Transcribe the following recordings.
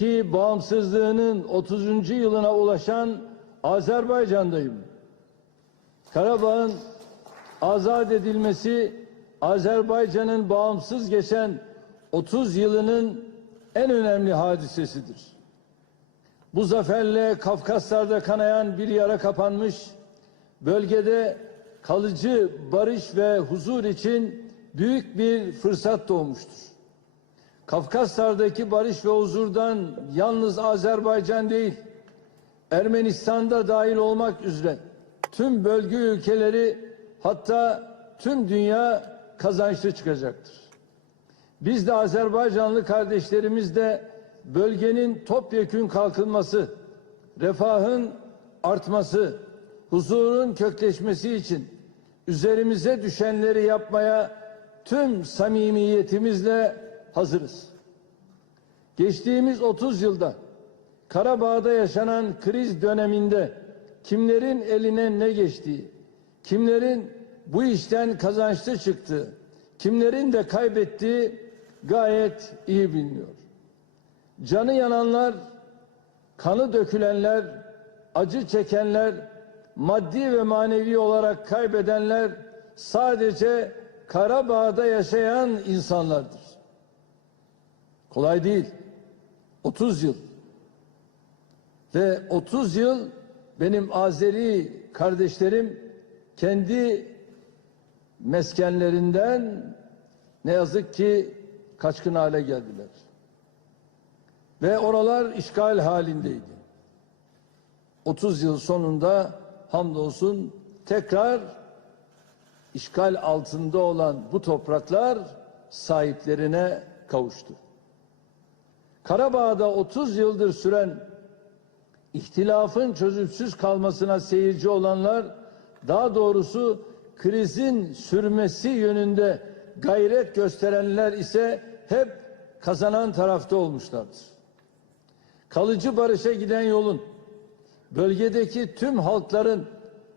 ki bağımsızlığının 30. yılına ulaşan Azerbaycan'dayım. Karabağ'ın azat edilmesi Azerbaycan'ın bağımsız geçen 30 yılının en önemli hadisesidir. Bu zaferle Kafkaslar'da kanayan bir yara kapanmış, bölgede kalıcı barış ve huzur için büyük bir fırsat doğmuştur. Kafkaslar'daki barış ve huzurdan yalnız Azerbaycan değil, Ermenistan'da dahil olmak üzere tüm bölge ülkeleri hatta tüm dünya kazançlı çıkacaktır. Biz de Azerbaycanlı kardeşlerimiz de bölgenin topyekün kalkınması, refahın artması, huzurun kökleşmesi için üzerimize düşenleri yapmaya tüm samimiyetimizle hazırız. Geçtiğimiz 30 yılda Karabağ'da yaşanan kriz döneminde kimlerin eline ne geçtiği, kimlerin bu işten kazançlı çıktığı, kimlerin de kaybettiği gayet iyi biliniyor. Canı yananlar, kanı dökülenler, acı çekenler, maddi ve manevi olarak kaybedenler sadece Karabağ'da yaşayan insanlardır. Kolay değil. 30 yıl. Ve 30 yıl benim Azeri kardeşlerim kendi meskenlerinden ne yazık ki kaçkın hale geldiler. Ve oralar işgal halindeydi. 30 yıl sonunda hamdolsun tekrar işgal altında olan bu topraklar sahiplerine kavuştu. Karabağ'da 30 yıldır süren ihtilafın çözümsüz kalmasına seyirci olanlar daha doğrusu krizin sürmesi yönünde gayret gösterenler ise hep kazanan tarafta olmuşlardır. Kalıcı barışa giden yolun bölgedeki tüm halkların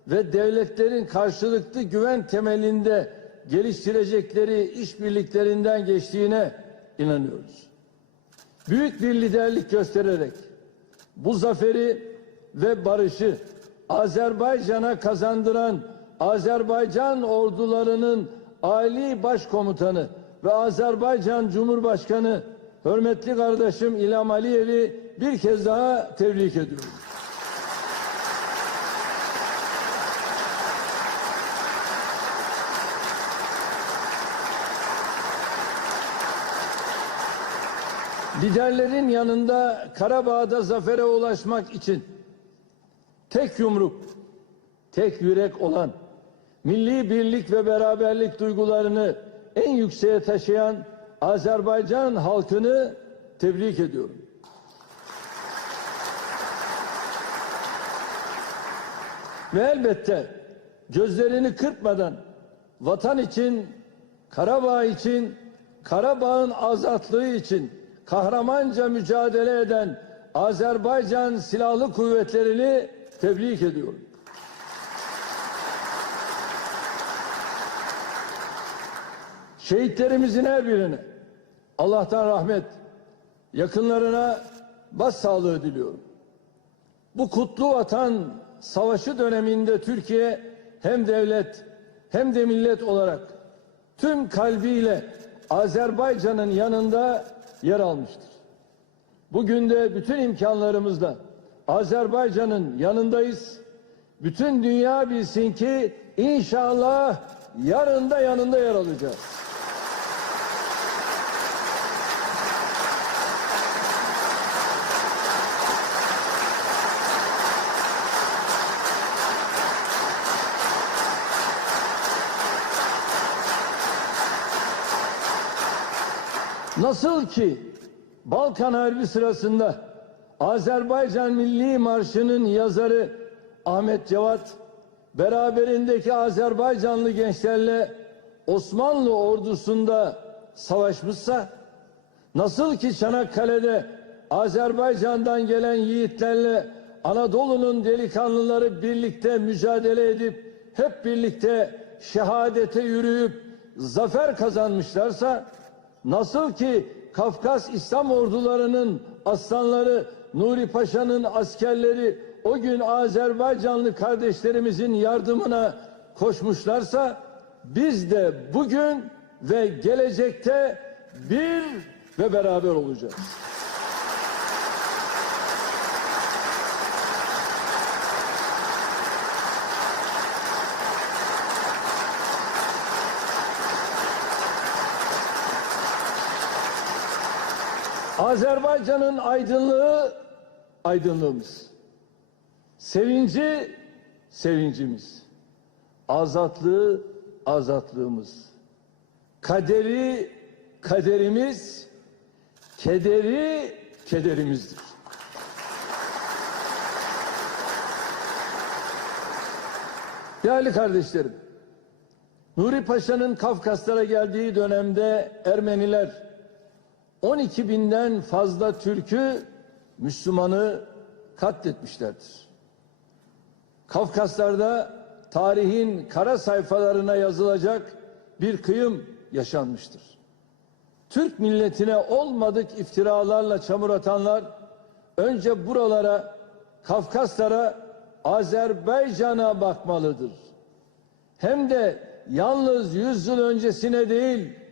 ve devletlerin karşılıklı güven temelinde geliştirecekleri işbirliklerinden geçtiğine inanıyoruz. Büyük bir liderlik göstererek bu zaferi ve barışı Azerbaycan'a kazandıran Azerbaycan ordularının Ali Başkomutanı ve Azerbaycan Cumhurbaşkanı hürmetli kardeşim İlham Aliyev'i bir kez daha tebrik ediyorum. Liderlerin yanında Karabağ'da zafere ulaşmak için tek yumruk, tek yürek olan milli birlik ve beraberlik duygularını en yükseğe taşıyan Azerbaycan halkını tebrik ediyorum. Ve elbette gözlerini kırpmadan vatan için, Karabağ için, Karabağ'ın azatlığı için kahramanca mücadele eden Azerbaycan Silahlı Kuvvetleri'ni tebrik ediyorum. Şehitlerimizin her birine Allah'tan rahmet, yakınlarına başsağlığı diliyorum. Bu kutlu vatan savaşı döneminde Türkiye hem devlet hem de millet olarak tüm kalbiyle Azerbaycan'ın yanında yer almıştır. Bugün de bütün imkanlarımızla Azerbaycan'ın yanındayız. Bütün dünya bilsin ki inşallah yarın da yanında yer alacağız. Nasıl ki Balkan Harbi sırasında Azerbaycan Milli Marşı'nın yazarı Ahmet Cevat beraberindeki Azerbaycanlı gençlerle Osmanlı ordusunda savaşmışsa nasıl ki Çanakkale'de Azerbaycan'dan gelen yiğitlerle Anadolu'nun delikanlıları birlikte mücadele edip hep birlikte şehadete yürüyüp zafer kazanmışlarsa Nasıl ki Kafkas İslam ordularının aslanları, Nuri Paşa'nın askerleri o gün Azerbaycanlı kardeşlerimizin yardımına koşmuşlarsa biz de bugün ve gelecekte bir ve beraber olacağız. Azerbaycan'ın aydınlığı aydınlığımız. Sevinci sevincimiz. Azatlığı azatlığımız. Kaderi kaderimiz, kederi kederimizdir. Değerli kardeşlerim, Nuri Paşa'nın Kafkaslara geldiği dönemde Ermeniler 12 binden fazla Türk'ü Müslümanı katletmişlerdir. Kafkaslar'da tarihin kara sayfalarına yazılacak bir kıyım yaşanmıştır. Türk milletine olmadık iftiralarla çamur atanlar önce buralara, Kafkaslara, Azerbaycan'a bakmalıdır. Hem de yalnız 100 yıl öncesine değil,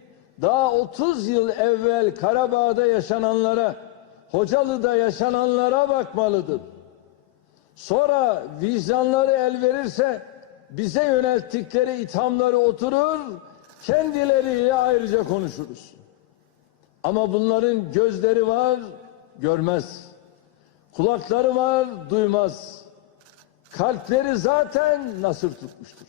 daha 30 yıl evvel Karabağ'da yaşananlara, Hocalı'da yaşananlara bakmalıdır. Sonra vicdanları el verirse bize yönelttikleri ithamları oturur, kendileriyle ayrıca konuşuruz. Ama bunların gözleri var, görmez. Kulakları var, duymaz. Kalpleri zaten nasır tutmuştur.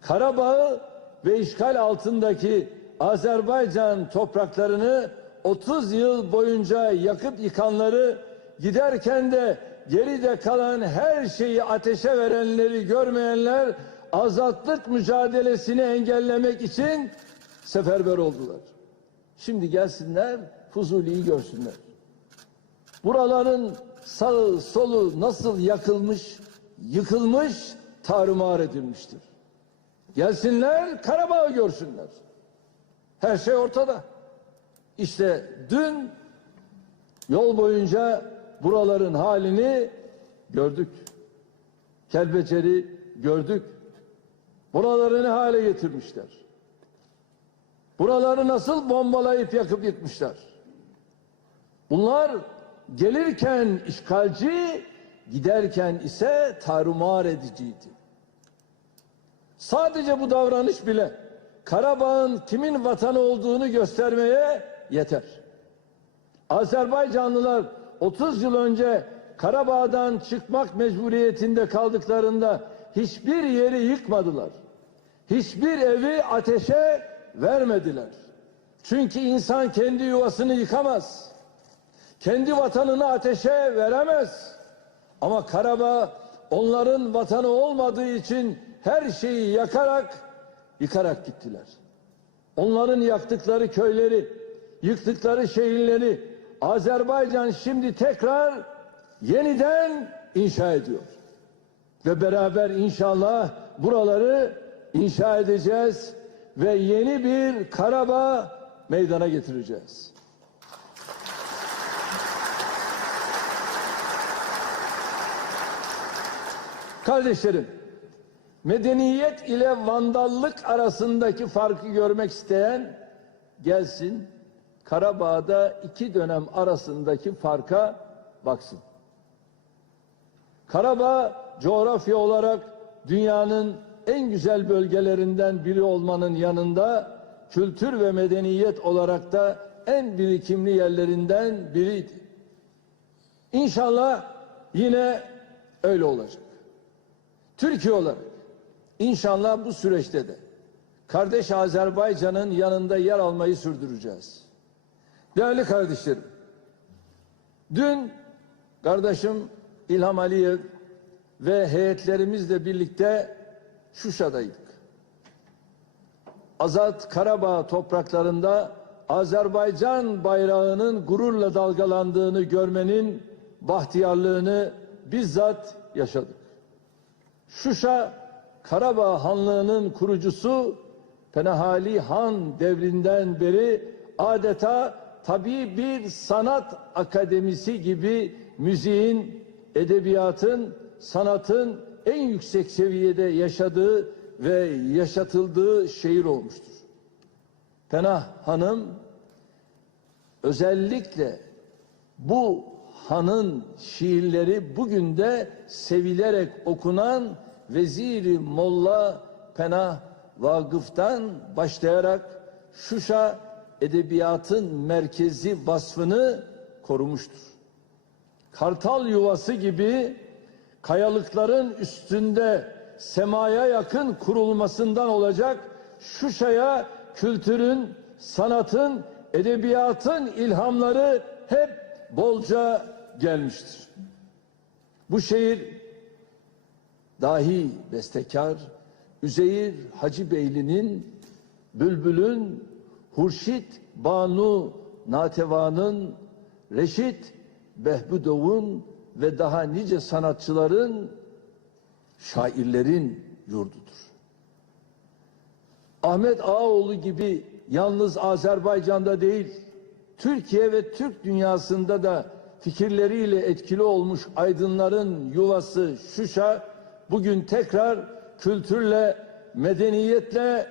Karabağ'ı ve işgal altındaki Azerbaycan topraklarını 30 yıl boyunca yakıp yıkanları giderken de geride kalan her şeyi ateşe verenleri görmeyenler azatlık mücadelesini engellemek için seferber oldular. Şimdi gelsinler Fuzuli'yi görsünler. Buraların sağı solu nasıl yakılmış, yıkılmış, tarumar edilmiştir. Gelsinler Karabağ'ı görsünler. Her şey ortada. İşte dün yol boyunca buraların halini gördük. Kelbecer'i gördük. Buraları ne hale getirmişler. Buraları nasıl bombalayıp yakıp yıkmışlar. Bunlar gelirken işgalci, giderken ise tarumar ediciydi. Sadece bu davranış bile Karabağ'ın kimin vatanı olduğunu göstermeye yeter. Azerbaycanlılar 30 yıl önce Karabağ'dan çıkmak mecburiyetinde kaldıklarında hiçbir yeri yıkmadılar. Hiçbir evi ateşe vermediler. Çünkü insan kendi yuvasını yıkamaz. Kendi vatanını ateşe veremez. Ama Karabağ onların vatanı olmadığı için her şeyi yakarak, yıkarak gittiler. Onların yaktıkları köyleri, yıktıkları şehirleri Azerbaycan şimdi tekrar yeniden inşa ediyor. Ve beraber inşallah buraları inşa edeceğiz ve yeni bir Karabağ meydana getireceğiz. Kardeşlerim, medeniyet ile vandallık arasındaki farkı görmek isteyen gelsin Karabağ'da iki dönem arasındaki farka baksın. Karabağ coğrafya olarak dünyanın en güzel bölgelerinden biri olmanın yanında kültür ve medeniyet olarak da en birikimli yerlerinden biriydi. İnşallah yine öyle olacak. Türkiye olarak inşallah bu süreçte de kardeş Azerbaycan'ın yanında yer almayı sürdüreceğiz. Değerli kardeşlerim, dün kardeşim İlham Aliyev ve heyetlerimizle birlikte Şuşa'daydık. Azat Karabağ topraklarında Azerbaycan bayrağının gururla dalgalandığını görmenin bahtiyarlığını bizzat yaşadık. Şuşa Karabağ Hanlığı'nın kurucusu Penahali Han devrinden beri adeta tabii bir sanat akademisi gibi müziğin, edebiyatın, sanatın en yüksek seviyede yaşadığı ve yaşatıldığı şehir olmuştur. Penah Hanım özellikle bu hanın şiirleri bugün de sevilerek okunan Veziri Molla Penah Vakıf'tan başlayarak Şuşa edebiyatın merkezi vasfını korumuştur. Kartal yuvası gibi kayalıkların üstünde semaya yakın kurulmasından olacak Şuşa'ya kültürün, sanatın, edebiyatın ilhamları hep bolca gelmiştir. Bu şehir dahi bestekar Üzeyir Hacı Beyli'nin, Bülbül'ün, Hurşit Banu Nateva'nın, Reşit Behbudov'un ve daha nice sanatçıların, şairlerin yurdudur. Ahmet Ağaoğlu gibi yalnız Azerbaycan'da değil, Türkiye ve Türk dünyasında da fikirleriyle etkili olmuş aydınların yuvası Şuşa bugün tekrar kültürle, medeniyetle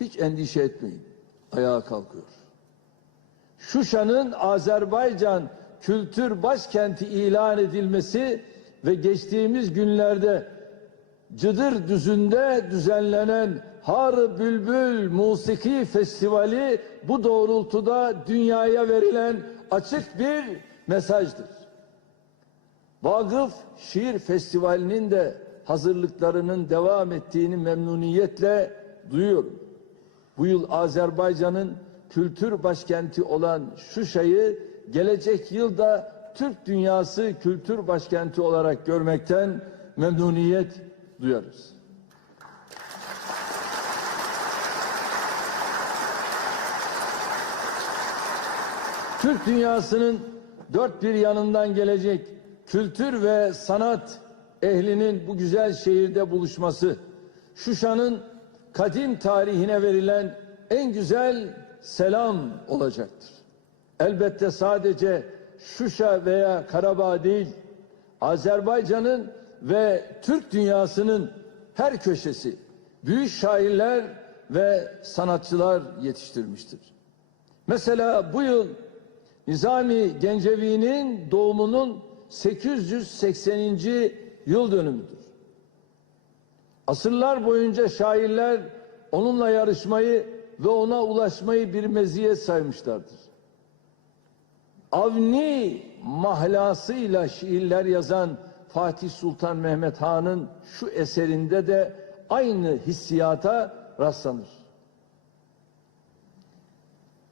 hiç endişe etmeyin. Ayağa kalkıyor. Şuşa'nın Azerbaycan kültür başkenti ilan edilmesi ve geçtiğimiz günlerde Cıdır Düzü'nde düzenlenen Har Bülbül Musiki Festivali bu doğrultuda dünyaya verilen açık bir mesajdır. Vakıf Şiir Festivali'nin de hazırlıklarının devam ettiğini memnuniyetle duyuyorum. Bu yıl Azerbaycan'ın kültür başkenti olan Şuşa'yı gelecek yılda Türk dünyası kültür başkenti olarak görmekten memnuniyet duyarız. Türk dünyasının dört bir yanından gelecek kültür ve sanat ehlinin bu güzel şehirde buluşması, Şuşa'nın kadim tarihine verilen en güzel selam olacaktır. Elbette sadece Şuşa veya Karabağ değil, Azerbaycan'ın ve Türk dünyasının her köşesi büyük şairler ve sanatçılar yetiştirmiştir. Mesela bu yıl Nizami Gencevi'nin doğumunun 880. yıl dönümüdür. Asırlar boyunca şairler onunla yarışmayı ve ona ulaşmayı bir meziyet saymışlardır. Avni mahlasıyla şiirler yazan Fatih Sultan Mehmet Han'ın şu eserinde de aynı hissiyata rastlanır.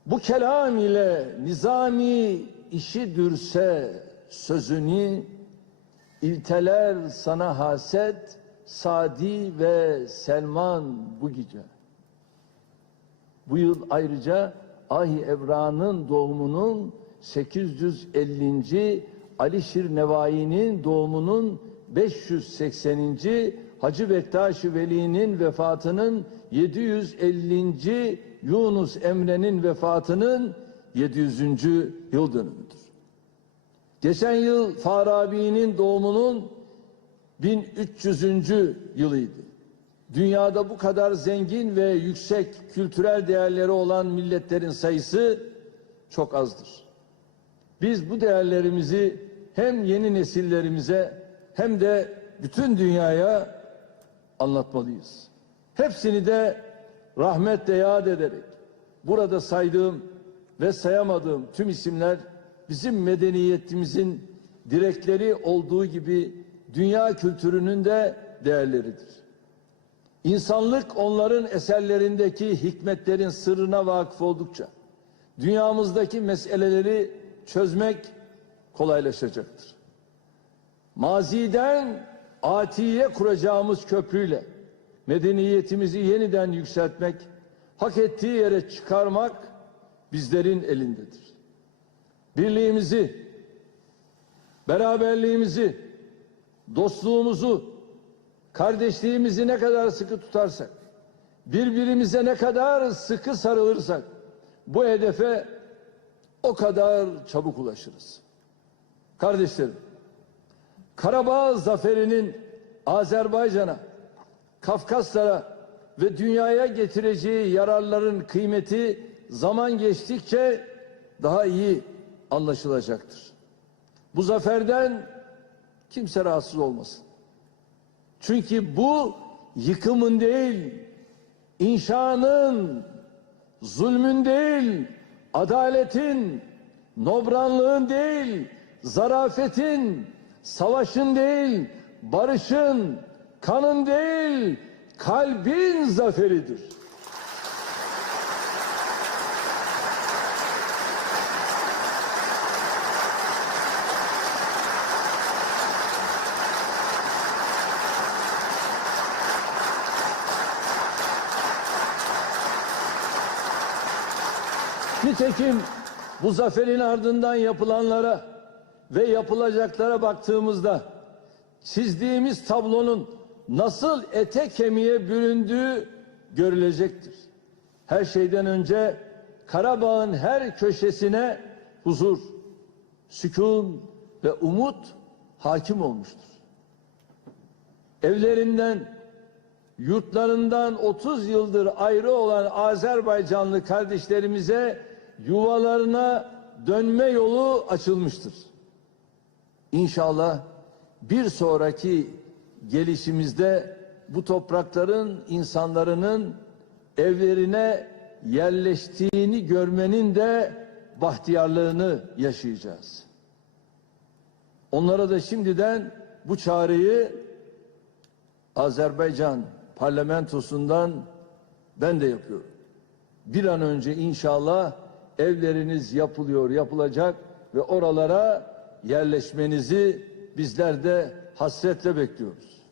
Bu kelam ile nizami işi dürse sözünü ilteler sana haset Sadi ve Selman bu gece. Bu yıl ayrıca Ahi Evra'nın doğumunun 850. Alişir Nevai'nin doğumunun 580. Hacı Bektaş-ı Veli'nin vefatının 750. Yunus Emre'nin vefatının 700. yıl dönümüdür. Geçen yıl Farabi'nin doğumunun 1300. yılıydı. Dünyada bu kadar zengin ve yüksek kültürel değerleri olan milletlerin sayısı çok azdır. Biz bu değerlerimizi hem yeni nesillerimize hem de bütün dünyaya anlatmalıyız. Hepsini de rahmetle yad ederek burada saydığım ve sayamadığım tüm isimler bizim medeniyetimizin direkleri olduğu gibi dünya kültürünün de değerleridir. İnsanlık onların eserlerindeki hikmetlerin sırrına vakıf oldukça dünyamızdaki meseleleri çözmek kolaylaşacaktır. Maziden atiye kuracağımız köprüyle medeniyetimizi yeniden yükseltmek, hak ettiği yere çıkarmak bizlerin elindedir. Birliğimizi, beraberliğimizi, dostluğumuzu, kardeşliğimizi ne kadar sıkı tutarsak, birbirimize ne kadar sıkı sarılırsak bu hedefe o kadar çabuk ulaşırız. Kardeşlerim, Karabağ zaferinin Azerbaycan'a, Kafkaslara ve dünyaya getireceği yararların kıymeti zaman geçtikçe daha iyi anlaşılacaktır. Bu zaferden kimse rahatsız olmasın. Çünkü bu yıkımın değil, inşanın, zulmün değil, adaletin, nobranlığın değil, zarafetin, savaşın değil, barışın, kanın değil, kalbin zaferidir. Nitekim bu zaferin ardından yapılanlara ve yapılacaklara baktığımızda çizdiğimiz tablonun nasıl ete kemiğe büründüğü görülecektir. Her şeyden önce Karabağ'ın her köşesine huzur, sükun ve umut hakim olmuştur. Evlerinden, yurtlarından 30 yıldır ayrı olan Azerbaycanlı kardeşlerimize yuvalarına dönme yolu açılmıştır. İnşallah bir sonraki gelişimizde bu toprakların insanların evlerine yerleştiğini görmenin de bahtiyarlığını yaşayacağız. Onlara da şimdiden bu çağrıyı Azerbaycan parlamentosundan ben de yapıyorum. Bir an önce inşallah evleriniz yapılıyor, yapılacak ve oralara yerleşmenizi bizler de hasretle bekliyoruz.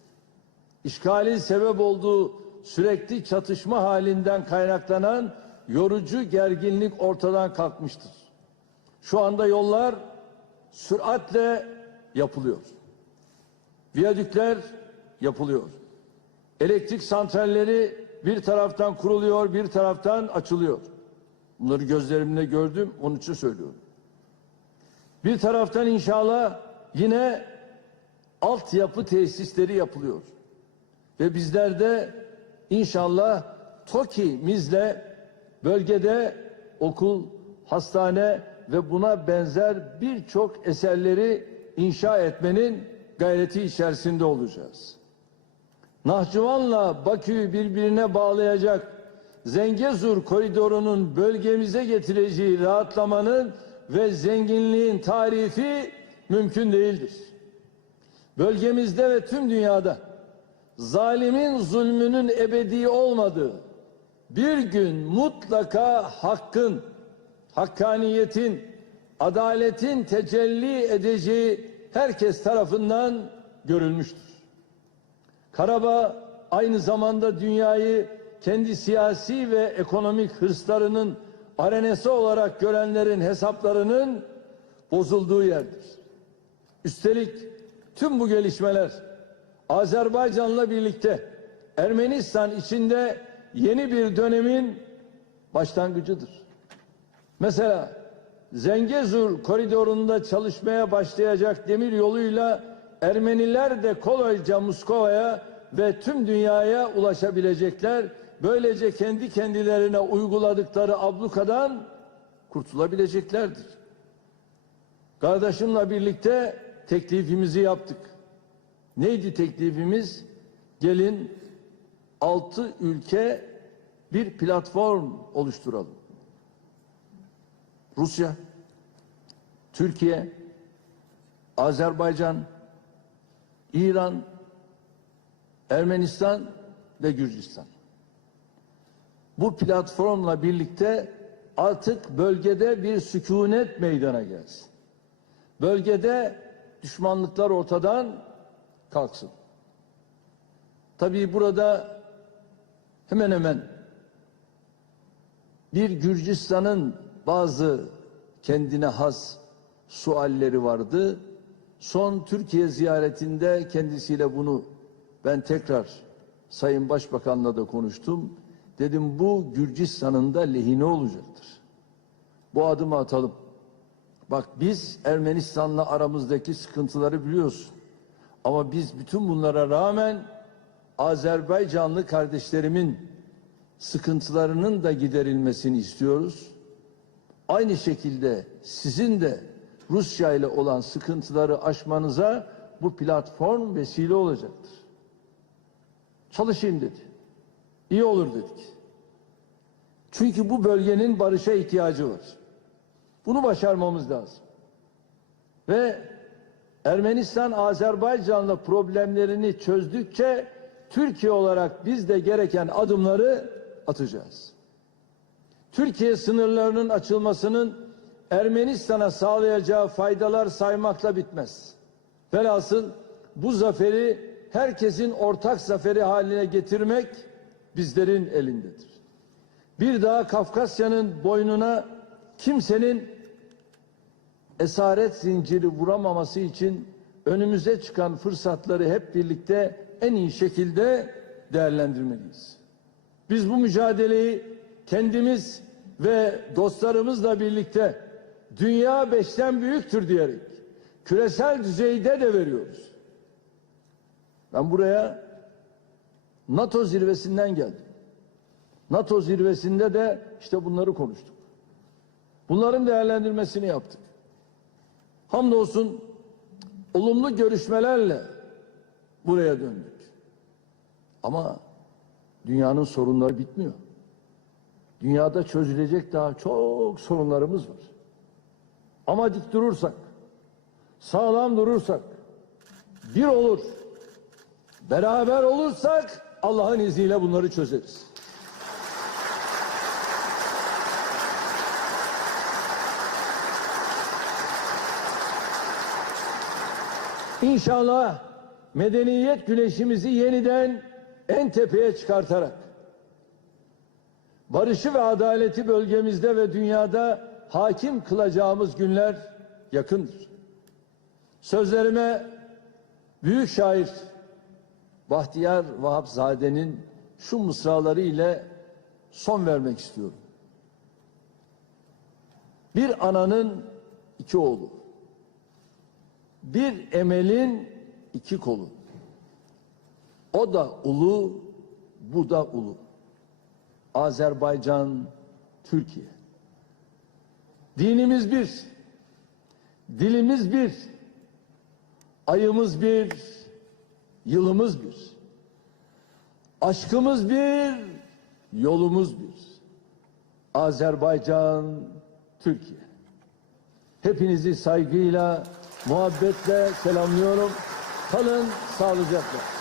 İşgalin sebep olduğu sürekli çatışma halinden kaynaklanan yorucu gerginlik ortadan kalkmıştır. Şu anda yollar süratle yapılıyor. Viyadükler yapılıyor. Elektrik santralleri bir taraftan kuruluyor, bir taraftan açılıyor. Bunları gözlerimle gördüm, onun için söylüyorum. Bir taraftan inşallah yine altyapı tesisleri yapılıyor. Ve bizler de inşallah TOKİ'mizle bölgede okul, hastane ve buna benzer birçok eserleri inşa etmenin gayreti içerisinde olacağız. Nahçıvan'la Bakü'yü birbirine bağlayacak Zengezur koridorunun bölgemize getireceği rahatlamanın ve zenginliğin tarifi mümkün değildir. Bölgemizde ve tüm dünyada zalimin zulmünün ebedi olmadığı bir gün mutlaka hakkın, hakkaniyetin, adaletin tecelli edeceği herkes tarafından görülmüştür. Karabağ aynı zamanda dünyayı kendi siyasi ve ekonomik hırslarının arenesi olarak görenlerin hesaplarının bozulduğu yerdir. Üstelik tüm bu gelişmeler Azerbaycan'la birlikte Ermenistan içinde yeni bir dönemin başlangıcıdır. Mesela Zengezur koridorunda çalışmaya başlayacak demir yoluyla Ermeniler de kolayca Moskova'ya ve tüm dünyaya ulaşabilecekler. Böylece kendi kendilerine uyguladıkları ablukadan kurtulabileceklerdir. Kardeşimle birlikte teklifimizi yaptık. Neydi teklifimiz? Gelin altı ülke bir platform oluşturalım. Rusya, Türkiye, Azerbaycan, İran, Ermenistan ve Gürcistan. Bu platformla birlikte artık bölgede bir sükunet meydana gelsin. Bölgede düşmanlıklar ortadan kalksın. Tabii burada hemen hemen bir Gürcistan'ın bazı kendine has sualleri vardı. Son Türkiye ziyaretinde kendisiyle bunu ben tekrar Sayın Başbakan'la da konuştum. Dedim bu Gürcistan'ın da lehine olacaktır. Bu adımı atalım. Bak biz Ermenistan'la aramızdaki sıkıntıları biliyorsun. Ama biz bütün bunlara rağmen Azerbaycanlı kardeşlerimin sıkıntılarının da giderilmesini istiyoruz. Aynı şekilde sizin de Rusya ile olan sıkıntıları aşmanıza bu platform vesile olacaktır. Çalışayım dedi. İyi olur dedik. Çünkü bu bölgenin barışa ihtiyacı var. Bunu başarmamız lazım. Ve Ermenistan Azerbaycan'la problemlerini çözdükçe Türkiye olarak biz de gereken adımları atacağız. Türkiye sınırlarının açılmasının Ermenistan'a sağlayacağı faydalar saymakla bitmez. Velhasıl bu zaferi herkesin ortak zaferi haline getirmek bizlerin elindedir. Bir daha Kafkasya'nın boynuna kimsenin esaret zinciri vuramaması için önümüze çıkan fırsatları hep birlikte en iyi şekilde değerlendirmeliyiz. Biz bu mücadeleyi kendimiz ve dostlarımızla birlikte dünya beşten büyüktür diyerek küresel düzeyde de veriyoruz. Ben buraya NATO zirvesinden geldim. NATO zirvesinde de işte bunları konuştuk. Bunların değerlendirmesini yaptık. Hamdolsun olumlu görüşmelerle buraya döndük. Ama dünyanın sorunları bitmiyor. Dünyada çözülecek daha çok sorunlarımız var. Ama dik durursak, sağlam durursak, bir olur, beraber olursak Allah'ın izniyle bunları çözeriz. İnşallah medeniyet güneşimizi yeniden en tepeye çıkartarak barışı ve adaleti bölgemizde ve dünyada hakim kılacağımız günler yakındır. Sözlerime büyük şair Bahtiyar Vahapzade'nin şu mısraları ile son vermek istiyorum. Bir ananın iki oğlu, bir emelin iki kolu. O da ulu, bu da ulu. Azerbaycan, Türkiye. Dinimiz bir, dilimiz bir, ayımız bir, yılımız bir. Aşkımız bir, yolumuz bir. Azerbaycan, Türkiye. Hepinizi saygıyla, muhabbetle selamlıyorum. Kalın sağlıcakla.